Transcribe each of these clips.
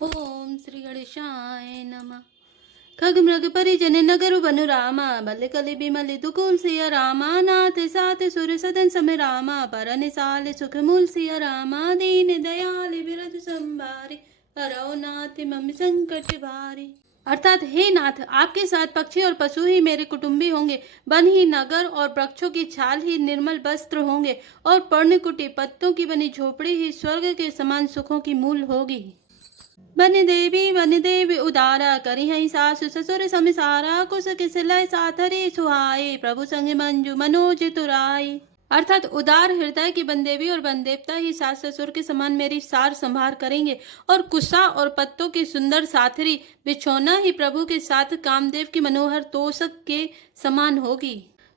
ओम श्री गणेशाय नमः। खग मृग परिजन नगर बनु रामा, बल कलि बिमल दुकुल सिया रामा, नाथ साथ सुर सदन सम रामा, परन साल सुख मूल सिया रामा, दीन दयाल बिरद संभारे, हरौ नाथ मम संकट भारे। अर्थात हे नाथ, आपके साथ पक्षी और पशु ही मेरे कुटुंबी होंगे, वन ही नगर और वृक्षों की छाल ही निर्मल वस्त्र होंगे, और पर्णकुटी पत्तों की बनी झोपड़ी ही स्वर्ग के समान सुखों की मूल होगी। वन देवी उदारा, करी हई सासु ससुर समिसारा, कुश किस लय साथरी सुहाई, प्रभु संग मंजू मनोज तुराई। अर्थात उदार हृदय की वन देवी और वन देवता ही सास ससुर के समान मेरी सार संभार करेंगे, और कुशा और पत्तों की सुंदर साथरी बिछौना ही प्रभु के साथ कामदेव की मनोहर तोषक के समान होगी।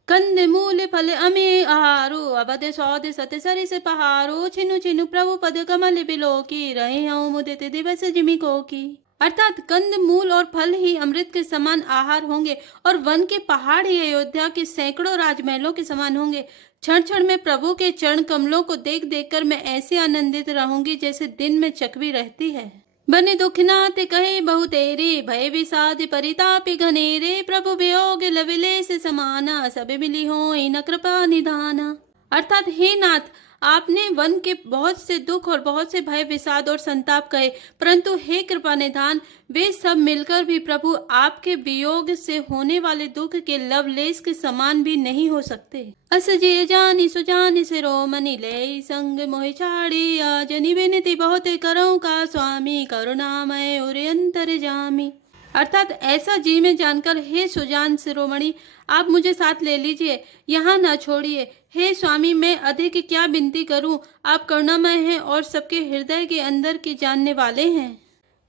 कंद मूल फल अमे आहारो, अवध सौद सत सरि से पहारो, छिनु छिनु प्रभु पद कमल बिलो की, रहे हूँ मुदित दिवस जिमि को की। अर्थात कंद मूल और फल ही अमृत के समान आहार होंगे, और वन के पहाड़ ही अयोध्या के सैकड़ों राजमहलों के समान होंगे। क्षण क्षण में प्रभु के चरण कमलों को देख देख कर मैं ऐसे आनंदित रहूंगी जैसे दिन में चकवी रहती है। बने दुखनाथ कहे बहु तेरे, भय विषाद परितापि घनेरे, प्रभु वियोग लविलेस समाना, सब मिली हो न कृपा निधाना। अर्थात हे नाथ, आपने वन के बहुत से दुख और बहुत से भय विषाद और संताप कहे, परंतु हे कृपा निधान, वे सब मिलकर भी प्रभु आपके वियोग से होने वाले दुख के लवलेश के समान भी नहीं हो सकते। अस जे जानी सुजानी सिरोमणि, ले संग मोहि छाड़ी आजनि, विनती बहुत करऊं का स्वामी, करुणामय उर अंतर जामी। अर्थात ऐसा जी में जानकर हे सुजान शिरोमणि, आप मुझे साथ ले लीजिए, यहाँ न छोड़िए। हे स्वामी, मैं अधिक क्या विनती करूं, आप करुणामय हैं और सबके हृदय के अंदर की जानने वाले हैं।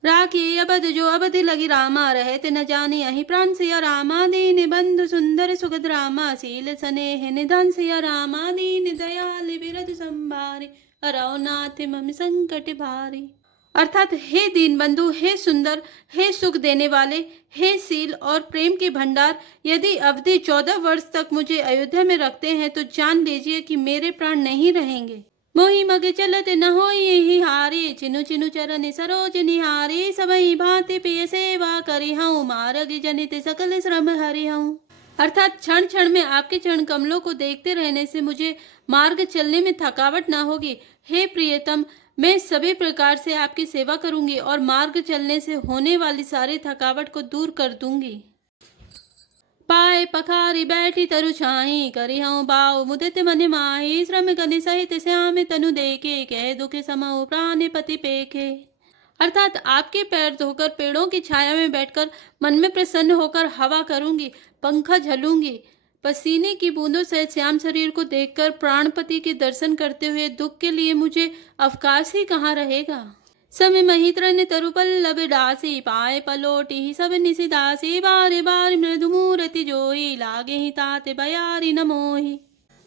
राखी अबध जो अवधि लगी रामा, रहते न जानी अहि प्राण सिया रामा, दीन बंधु सुंदर सुगध रामा, शील स्नेह निधन सिया रामा, दीन दयाल बिरद संभारे, हरौ नाथ मम संकट भारी। अर्थात हे दीन बंधु, हे सुंदर, हे सुख देने वाले, हे शील और प्रेम के भंडार, यदि अवधि 14 वर्ष तक मुझे अयोध्या में रखते हैं तो जान लीजिए कि मेरे प्राण नहीं रहेंगे। मोहि मग चलत न होई यही हारी, चिनु चिनु चरण सरोज निहारी, सबई भांति पिय सेवा करी हूँ, मार्ग जनित सकल श्रम हरि हूँ। अर्थात क्षण क्षण में आपके चरण कमलों को देखते रहने से मुझे मार्ग चलने में थकावट न होगी। हे प्रियतम, मैं सभी प्रकार से आपकी सेवा करूंगी और मार्ग चलने से होने वाली सारी थकावट को दूर कर दूंगी। पाए पखारी बैठी तरु छाई, करी हूँ बाऊ मुदित मन माही, श्रम कनि सहित श्याम तनु देखे, कह दुख समाओ प्राण पति पेखे। अर्थात आपके पैर धोकर पेड़ों की छाया में बैठकर मन में प्रसन्न होकर हवा करूंगी, पंखा झलूंगी। पसीने की बूंदों से श्याम शरीर को देखकर प्राणपति के दर्शन करते हुए दुख के लिए मुझे अवकाश ही कहाँ रहेगा। समय महित्र ने तरुपल्लभ डासी, पाए पलोटी ही सब निशिदासी, बारे बार मृदु मूर्ति जोई, लागे ही ताते बयारी न मोही।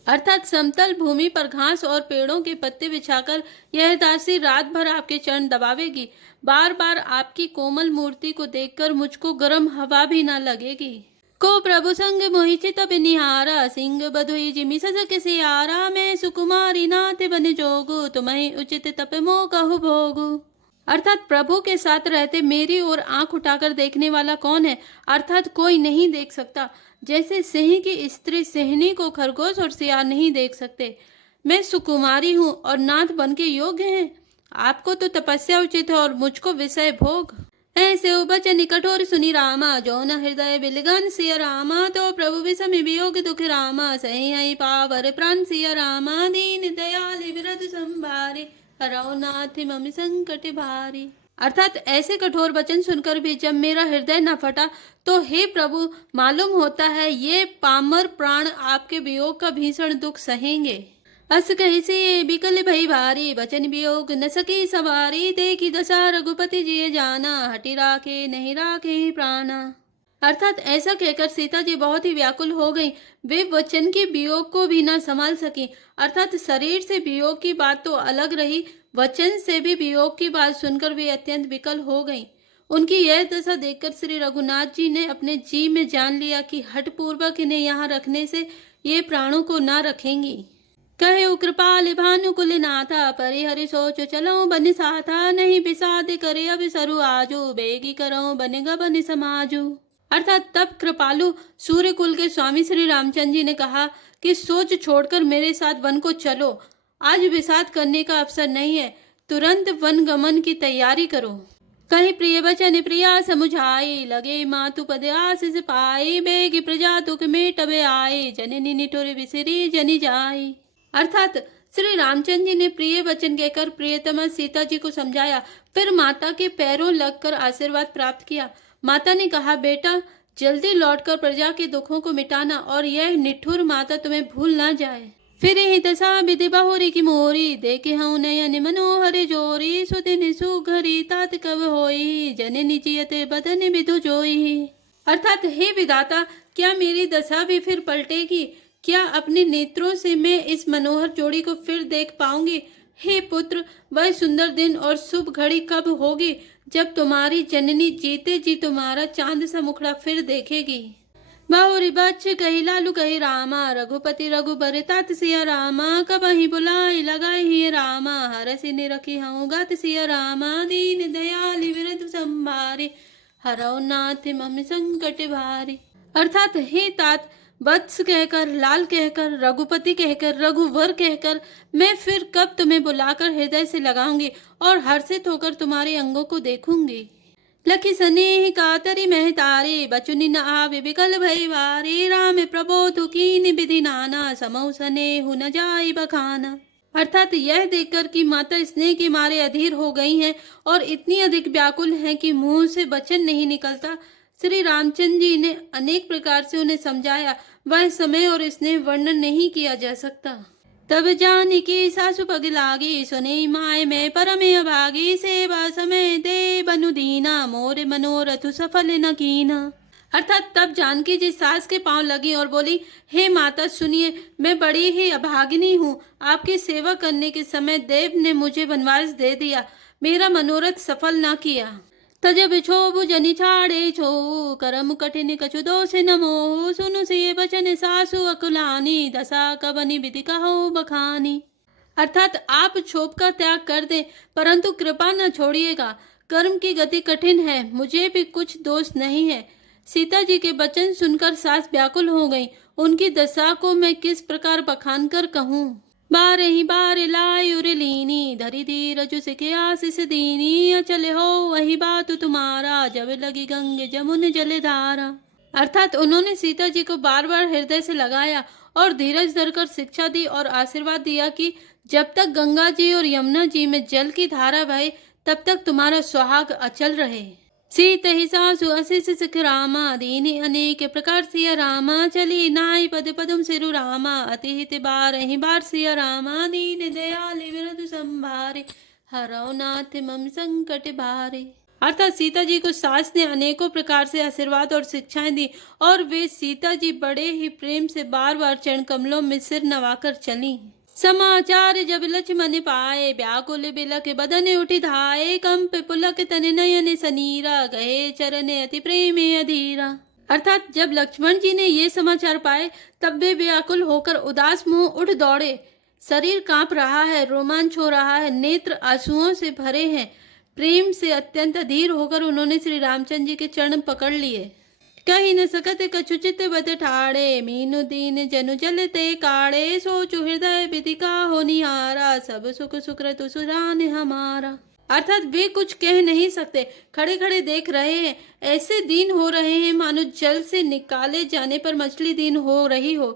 अर्थात समतल भूमि पर घास और पेड़ों के पत्ते बिछाकर यह दासी रात भर आपके चरण दबावेगी। बार बार आपकी कोमल मूर्ति को देखकर मुझको गर्म हवा भी न लगेगी। को प्रभु संग मोहि चित बिनिहारा, सिंह बधुई जिमि सजक सियारा, मैं सुकुमारी नाथ बन जोगु, तुम्हें उचित तप मोह कहु भोगु। अर्थात प्रभु के साथ रहते मेरी ओर आंख उठाकर देखने वाला कौन है? अर्थात कोई नहीं देख सकता। जैसे सिंह की स्त्री सिंहनी को खरगोश और सियार नहीं देख सकते, मैं सुकुमारी हूँ और नाथ बन के योग्य है। आपको तो तपस्या उचित है और मुझको विषय भोग। ऐसे बचन कठोर सुनी रामा, जो न हृदय बिलगन सिया रामा, तो प्रभु विषम वियोग दुख रामा, सही हई पावर प्राण सिया रामा, दीन दयाल बिरद संभारे, हरौ नाथ मम संकट भारी। अर्थात ऐसे कठोर वचन सुनकर भी जब मेरा हृदय न फटा तो हे प्रभु, मालूम होता है ये पामर प्राण आपके वियोग का भीषण दुख सहेंगे। अस कहि से बिकल भई भारी, वचन वियोग न सकी सवारी, देखी दशा रघुपति जी जाना, हटि राखे नहीं राखे प्राणा। अर्थात ऐसा कहकर सीता जी बहुत ही व्याकुल हो गईं। वे वचन के वियोग को भी न संभाल सकी। अर्थात शरीर से वियोग की बात तो अलग रही, वचन से भी वियोग की बात सुनकर वे अत्यंत विकल हो गईं। उनकी यह दशा देखकर श्री रघुनाथ जी ने अपने जी में जान लिया कि हठपूर्वक इन्हें यहाँ रखने से ये प्राणों को न रखेंगी। कहे कृपाल भानुकुल नाथा, परिहरि सोच चलो बन साथा, नहीं बिसाद करे अब सरु आजू, बेगी करो बनेगा बन समाजू। अर्थात तब कृपालु सूर्य कुल के स्वामी श्री रामचंद्र जी ने कहा कि सोच छोड़कर मेरे साथ वन को चलो, आज विषाद करने का अवसर नहीं है, तुरंत वन गमन की तैयारी करो। कहीं प्रिय वचन प्रिया समुझाई, लगे मातु पद आशीष पाई, बेगी प्रजा तुक में टबे आए, जननी निठुर विसरी जनी जाई। अर्थात श्री रामचंद्र जी ने प्रिय वचन कहकर प्रियतमा सीता जी को समझाया, फिर माता के पैरों लगकर आशीर्वाद प्राप्त किया। माता ने कहा, बेटा जल्दी लौटकर प्रजा के दुखों को मिटाना और यह निठुर माता तुम्हें भूल ना जाए। फिर ही दशा विधि बहुरी की मोरी, देखे हूँ नयन मनोहर जोरी, सुदिन सुघरी तात कब होई, जननी जियते बदन विधु जोई। अर्थात हे विधाता, क्या मेरी दशा भी फिर पलटेगी? क्या अपने नेत्रों से मैं इस मनोहर जोड़ी को फिर देख पाऊंगी? हे पुत्र, वह सुंदर दिन और शुभ घड़ी कब होगी जब तुम्हारी जननी जीते जी तुम्हारा चांद सा मुखड़ा फिर देखेगी। बहुरी बच्च कही लालू कही रामा, रघुपति रघुबर तात सिया रामा, कब ही बुलाई लगाई ही रामा, हरसि ने रखी हूँ गात सिया रामा, दीन दयाली विरध संभारी, हरौ नाथ मम संकट भारी। अर्थात हे तात, वत्स कहकर, लाल कहकर, रघुपति कहकर, रघुवर कहकर मैं फिर कब तुम्हें बुलाकर हृदय से लगाऊंगी और हर्षित होकर तुम्हारे अंगों को देखूंगी। लखी स्नेह कातरी महतारी, बचुनी न आवे विकल भई वारी, राम प्रबोध कीन विधि नाना, समौ स्नेह न जाई बखाना। अर्थात यह देखकर कि माता स्नेह के मारे अधीर हो गई हैं और इतनी अधिक व्याकुल हैं कि मुंह से वचन नहीं निकलता, श्री रामचंद्र जी ने अनेक प्रकार से उन्हें समझाया। वह समय और स्नेह वर्णन नहीं किया जा सकता। तब जानकी सासु पग लागी, सुने माय में परम अभागी, सेवा समय दे बनु दीना, मोर मनोरथ सफल न कीना। अर्थात तब जानकी जी सास के पांव लगी और बोली, हे माता सुनिए, मैं बड़ी ही अभागिनी हूँ, आपकी सेवा करने के समय देव ने मुझे वनवास दे दिया, मेरा मनोरथ सफल न किया। तजब छोबु जनि छाड़े छो, करम कठिन कछु दोष न मोह, सुनु सिय बचन सासु अकुलानी, दशा कबनि विधि कहो बखानी। अर्थात आप क्षोभ का त्याग कर दे, परंतु कृपा न छोड़िएगा, कर्म की गति कठिन है, मुझे भी कुछ दोष नहीं है। सीता जी के वचन सुनकर सास व्याकुल हो गई, उनकी दशा को मैं किस प्रकार बखान कर कहूँ। बारे ही बार लायुर लीनी, धरी धीरज सिखे आशीष दीनी, अचल हो वही बात तुम्हारा, जब लगी गंगे जमुन जलधारा। अर्थात उन्होंने सीता जी को बार बार हृदय से लगाया और धीरज धरकर शिक्षा दी और आशीर्वाद दिया कि जब तक गंगा जी और यमुना जी में जल की धारा बहे तब तक तुम्हारा सुहाग अचल रहे। सीत ही सासु अशिष सिख रामा, दीनी अनेक प्रकार सिया रामा, चली नाई पद पदम सिरु रामा, अति हित बार ही बार सिया रामा, दीन दयाल विरध संभारे, हरौ नाथ मम संकट भारे। अर्थात सीता जी को सास ने अनेकों प्रकार से आशीर्वाद और शिक्षाएं दी और वे सीता जी बड़े ही प्रेम से बार बार चरण कमलों में सिर नवाकर चली। समाचार जब लक्ष्मण पाए, व्याकुल बिलख बदन उठी धाये, कंप पुलक तन नयन सनीरा, गए चरण अति प्रेम अधीरा। अर्थात जब लक्ष्मण जी ने ये समाचार पाए तब वे व्याकुल होकर उदास मुंह उठ दौड़े, शरीर कांप रहा है, रोमांच हो रहा है, नेत्र आंसुओं से भरे हैं। प्रेम से अत्यंत अधीर होकर उन्होंने श्री रामचंद्र जी के चरण पकड़ लिए। कहीं न सकत कछु चित बत ठाड़े, मीनु दीन जनु जलते काड़े, सोचु हृदय विधि का हो निहारा, सब सुख सुकृत सुरान हमारा। अर्थात वे कुछ कह नहीं सकते, खड़े खड़े देख रहे हैं, ऐसे दीन हो रहे हैं मानो जल से निकाले जाने पर मछली दीन हो रही हो।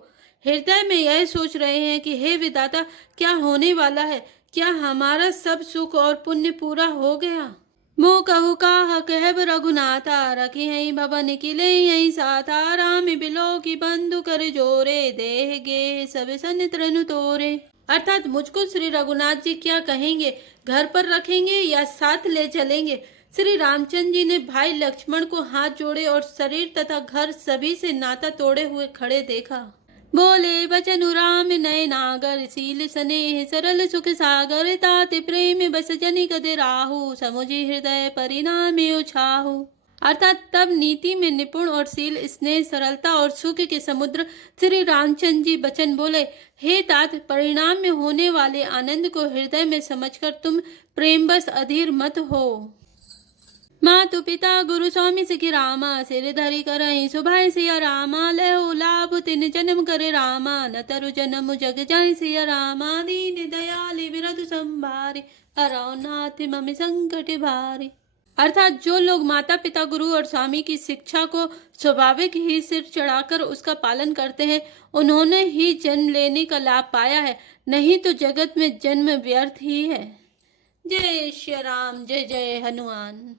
हृदय में यह सोच रहे हैं कि हे विधाता, क्या होने वाला है? क्या हमारा सब सुख और पुण्य पूरा हो गया? मो कहु काह कहब रघुनाथा, रखी है भवन किले यही साथा, राम बिलो की बंधु कर जोरे, देह गे सब सन त्रनु तोरे। अर्थात मुझको श्री रघुनाथ जी क्या कहेंगे, घर पर रखेंगे या साथ ले चलेंगे? श्री रामचंद्र जी ने भाई लक्ष्मण को हाथ जोड़े और शरीर तथा घर सभी से नाता तोड़े हुए खड़े देखा। बोले बचनु राम नय नागर, सील स्नेह सरल सुख सागर, तात प्रेम बस जनि कद राहु, समुझि हृदय परिणाम उछाहु। अर्थात तब नीति में निपुण और शील, स्नेह, सरलता और सुख के समुद्र श्री रामचंद्र जी बचन बोले, हे तात, परिणाम में होने वाले आनंद को हृदय में समझकर तुम प्रेमवश अधीर मत हो। मातु पिता गुरु स्वामी सिखी रामा, सिर धरि करहि सुभाय सिया रामा, लहो लाभ तिन जन्म करे रामा, न तरु जन्म जग जाय सिया रामा, दीन दयाल बिरधु संभारे, हरौ नाथ मम संकट भारे। अर्थात जो लोग माता पिता गुरु और स्वामी की शिक्षा को स्वाभाविक ही सिर चढ़ाकर उसका पालन करते हैं, उन्होंने ही जन्म लेने का लाभ पाया है, नहीं तो जगत में जन्म व्यर्थ ही है। जय श्री राम, जय जय हनुमान।